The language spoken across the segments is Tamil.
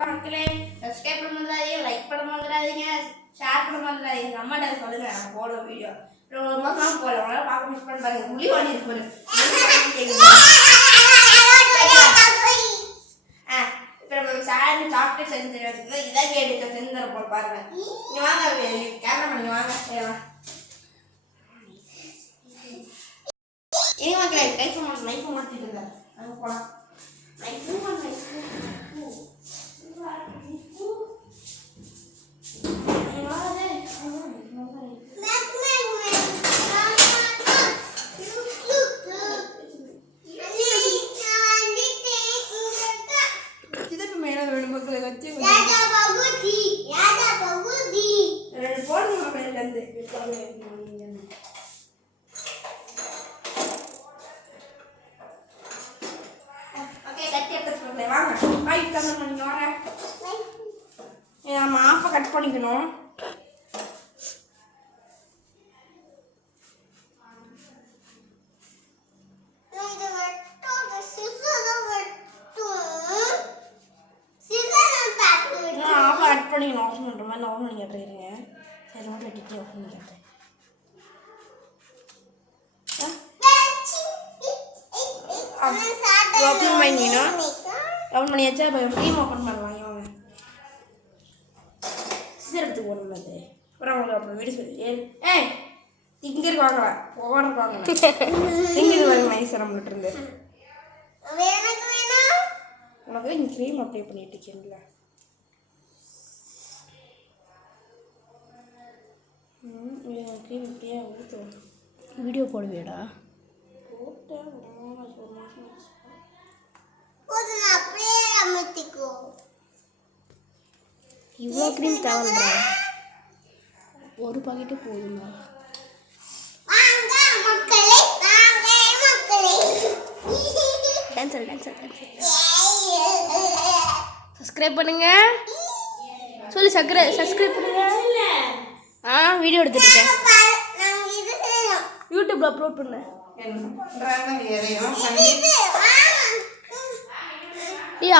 மக்களே சப்ஸ்கிரைப் பண்ண மறந்துடாதீங்க, லைக் பண்ண மறந்துடாதீங்க, ஷேர் பண்ண மறந்துடாதீங்க. அம்மாட்ட சொல்லுங்க நான் போடுற வீடியோ ஒரு மாசம் போடல, உங்களால பார்க்க மிஸ் பண்ண பாருங்க. முடி வாங்கி இருக்கு இப்போ நம்ம சாரி சாக்லேட் செஞ்சு தருவதுக்கு இதான் கேட்டு செஞ்சு தர போல பாருங்க. நீங்க வாங்க கேமரா நீங்க வாங்க செய்யலாம். ஏன் மக்களே நைஃப் மாட்டிட்டு இருந்தா அங்கே போகலாம். நம்ம ஆஃபை கட் பண்ணிக்கணும். ஆஃபை கட் பண்ணிக்கணும். ஆஃப் பண்ணுற மாதிரி நான் ஆஃப் பண்ணி கேட்டுருங்க. சரி நோட் வெட்டிட்டு ஆஃப் பண்ணி கேட்டேன். ஓப்பன் பண்ணிக்கணும். ஓப்பன் பண்ணியாச்சா? இப்போ க்ரீம் ஓப்பன் பண்ணலாம். வாங்க சிசர் எடுத்து போடணும். அது அப்புறம் உங்களுக்கு அப்புறம் வீடு சொல்லி ஏய் திங்கருக்கு வாங்கலாம், ஓடருக்கு வாங்கலாம். திங்கருக்கு வாங்க நைஸ் நம்மகிட்ட இருந்து. உனக்கு இங்கே க்ரீம் அப்ளை பண்ணிட்டு இருக்கீங்களா? க்ரீம் இப்படியே ஊற்றுவோம். வீடியோ போடுவேடா? போட்டேன் ஒரு மாதம் இவ்வளோ க்ரீம் தேவைப்படுறா? ஒரு பாக்கெட்டு போதுமா? டான்சர் சப்ஸ்கிரைப் பண்ணுங்க. சொல்லு சப்ஸ்கிரைப் பண்ணுங்க. வீடியோ எடுத்துட்டு இருக்கேன். யூடியூப்ல அப்லோட் பண்ணேன்.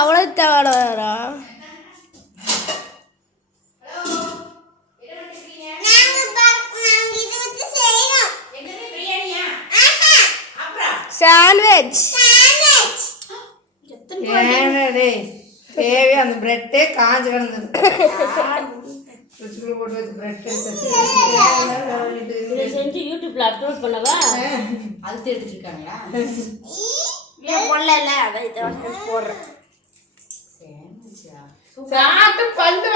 அவ்வளோ தேவைடா. சாண்ட்விச் தேவை. அந்த பிரெட்டே காஞ்சு கிடந்தது. போட்டு வச்சு பிரெட் செஞ்சு யூடியூப்ல அப்லோட் பண்ணவா? அது எடுத்துட்டு இருக்காங்களா? போடல. அதை போடுறேன். பல்லு